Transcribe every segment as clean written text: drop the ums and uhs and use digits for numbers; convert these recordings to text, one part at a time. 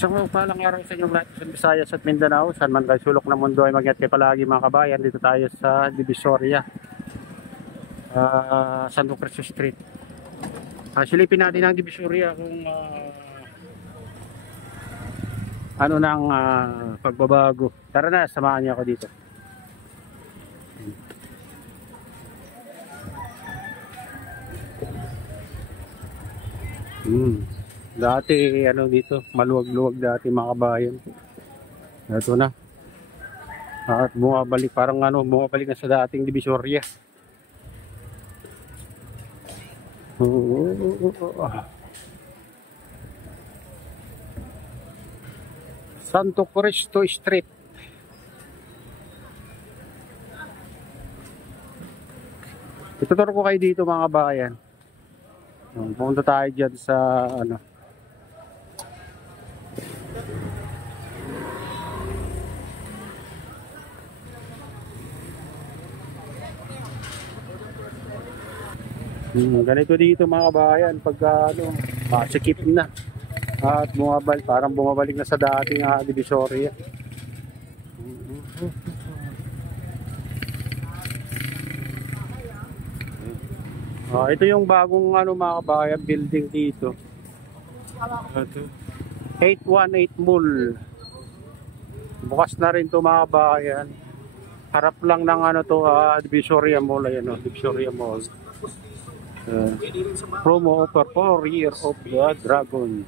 Isang palang araw sa inyong lahat sa Visayas at Mindanao. Saan man kayo sulok ng mundo ay mag-ingat kayo palagi mga kabayan. Dito tayo sa Divisoria, Santo Cristo Street. Silipin natin ang Divisoria kung ano nang pagbabago. Tara na, samahan niyo ako dito. Dati ano dito, maluwag-luwag dati mga kabayan. Ito na. At bumabalik parang bumabalik na sa dating Divisoria. Santo Cristo Street. Ituturo ko kayo dito mga kabayan. Pumunta tayo dyan sa ganito dito mga kabayan pagka masikip na at bumabalik, parang bumabalik na sa dating Divisoria. Ito yung bagong mga kabayan building dito. 818 Mall. Bukas na rin to mga kabayan. Harap lang ng Divisoria Mall. Ayan, Divisoria Mall. Promo offer for Year of the Dragon.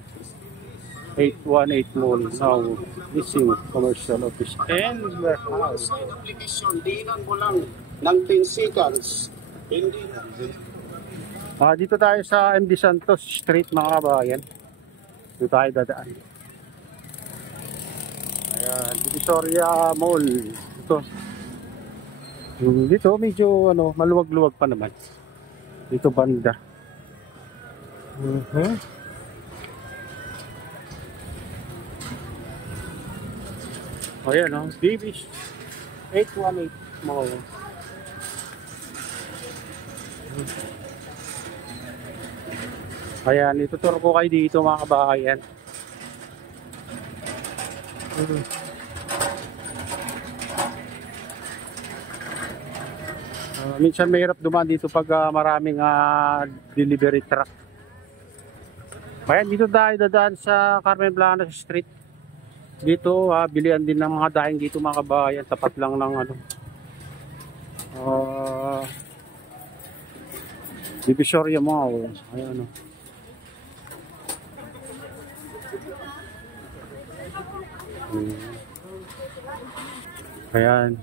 818 Mall now missing commercial office and warehouse. Application, diinan mo lang ng 10 seconds. Dito tayo sa MD Santos Street mga kabayan. Dito tayo dadaan. Ayan, Divisoria Mall. Ito. Dito medyo maluwag-luwag pa naman. Dito banda. Ayan, Davis 818 Mall. Ayan, ituturo ko kayo dito mga kabayan. Minsan mahirap dumaan dito pag maraming delivery truck. Ayan, dito tayo dadaan sa Carmen Planas Street. Dito bilihan din ng mga daing dito mga kabayan. Tapat lang ng Divisoria Mall. Ayan Ayan.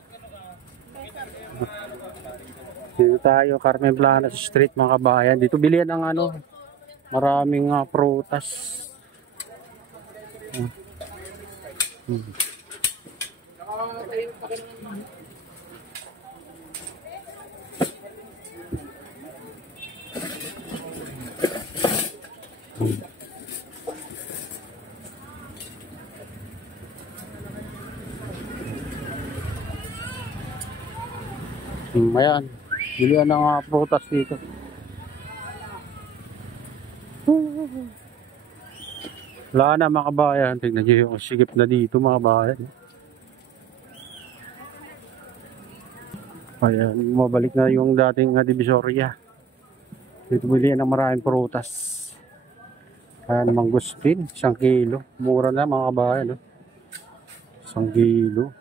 Dito tayo, Carmen Planas Street mga kabayan. Dito bilihan ng maraming prutas. Ayan, bilihan ng prutas dito. Wala na mga kabayan. Tignan nyo yung sigip na dito mga kabayan. Ayan, mabalik na yung dating Divisoria. Dito bilihan ng maraming prutas. Ayan, mangustin, 1 kilo. Mura na mga kabayan. 1 kilo.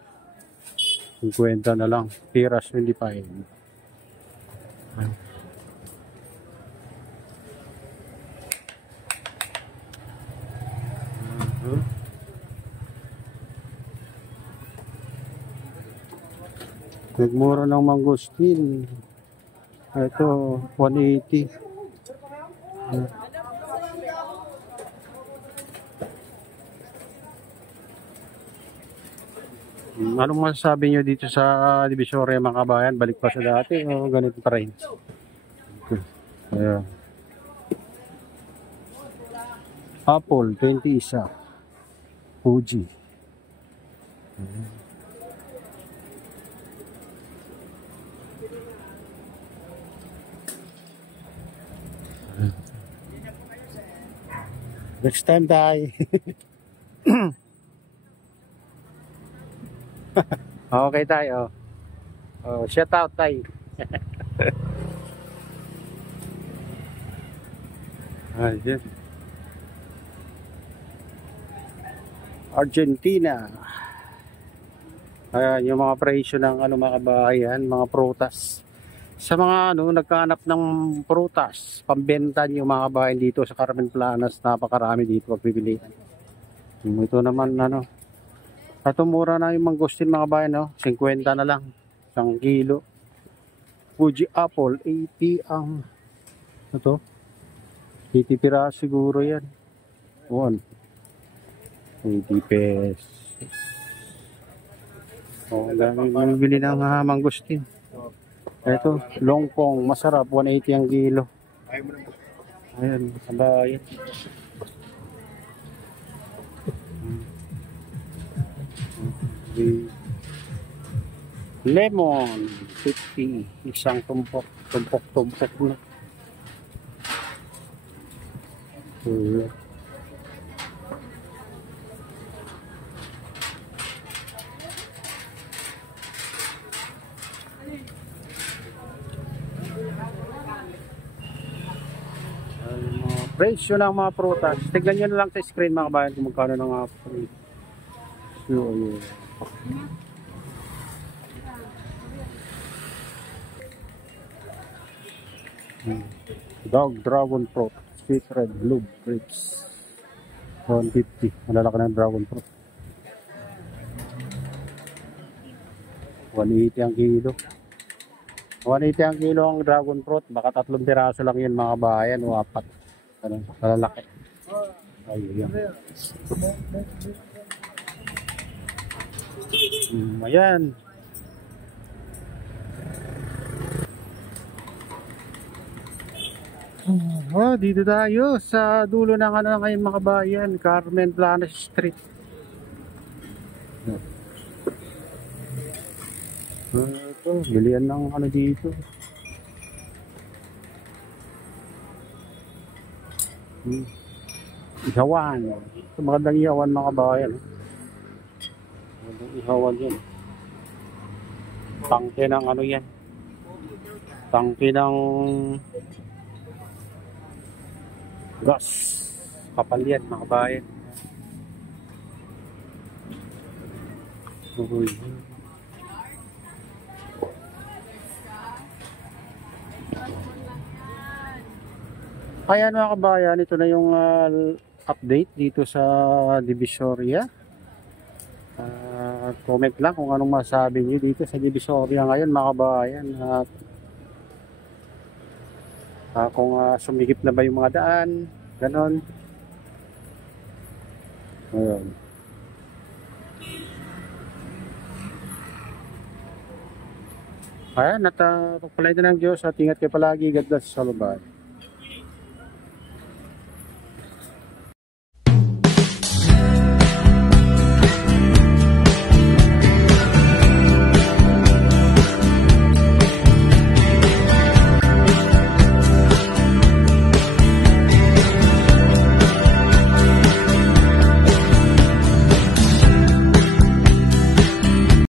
50 na lang. Tiras 25. Nagmura ng mangustin. Ito, 180. Anong masasabi nyo dito sa Divisoria mga kabayan? Balik pa sa dati o ganito pa rin? Ayan. Apple, 20 isa. Fuji. Next time tayo. Okay tayo. Oh, shout out tayo. Ayun. Argentina. Ayan, yung mga presyo ng ano mga kabayan, mga prutas. Sa mga ano, nagkahanap ng prutas, pambenta yung mga kabayan dito sa Carmen Planas, napakarami dito pagpipilian. Ito naman ano, ito mura na yung mangosteen mga kabayan, no? 50 na lang, 1 kilo. Fuji apple, 80 ang, ito, 80 piraso siguro yan. 80 pesos. Oh, dami bumibili ng mangosteen. Ito, longkong, masarap, 180 ang kilo. Ayan, kabayan. Lemon, 50, isang tumpok na. Presyo ng mga prutas. Tignan nyo na lang sa screen mga kabayan kung magkano ng mga presyo. Ayun. Dog dragon fruit, sweet red blue grapes, 150. Malalaki ng dragon fruit. 180 ang kilo. 180 ang kilo ang dragon fruit. Baka 3 piraso lang yun mga kabayan o 4. Ano, malalaki. Ayun. Ayan. Oh, dito tayo sa dulo ng ano ngayon mga kabayan, Carmen Planas Street. Ito, bilihan ng ano dito. Ihawan. Ito magandang ihawan mga kabayan. Magandang ihawan yan. Tangke ng ano yan. Tangke ng gas. Kapal yan mga kabayan. Uy. Ayan mga kabayan, ito na yung update dito sa Divisoria. Comment lang kung anong masabi niyo dito sa Divisoria ngayon mga kabayan. At kung sumigip na ba yung mga daan, ganon. Ayun. Ayan, at pagpalain na ng Diyos at ingat kayo palagi. God bless sa lugar.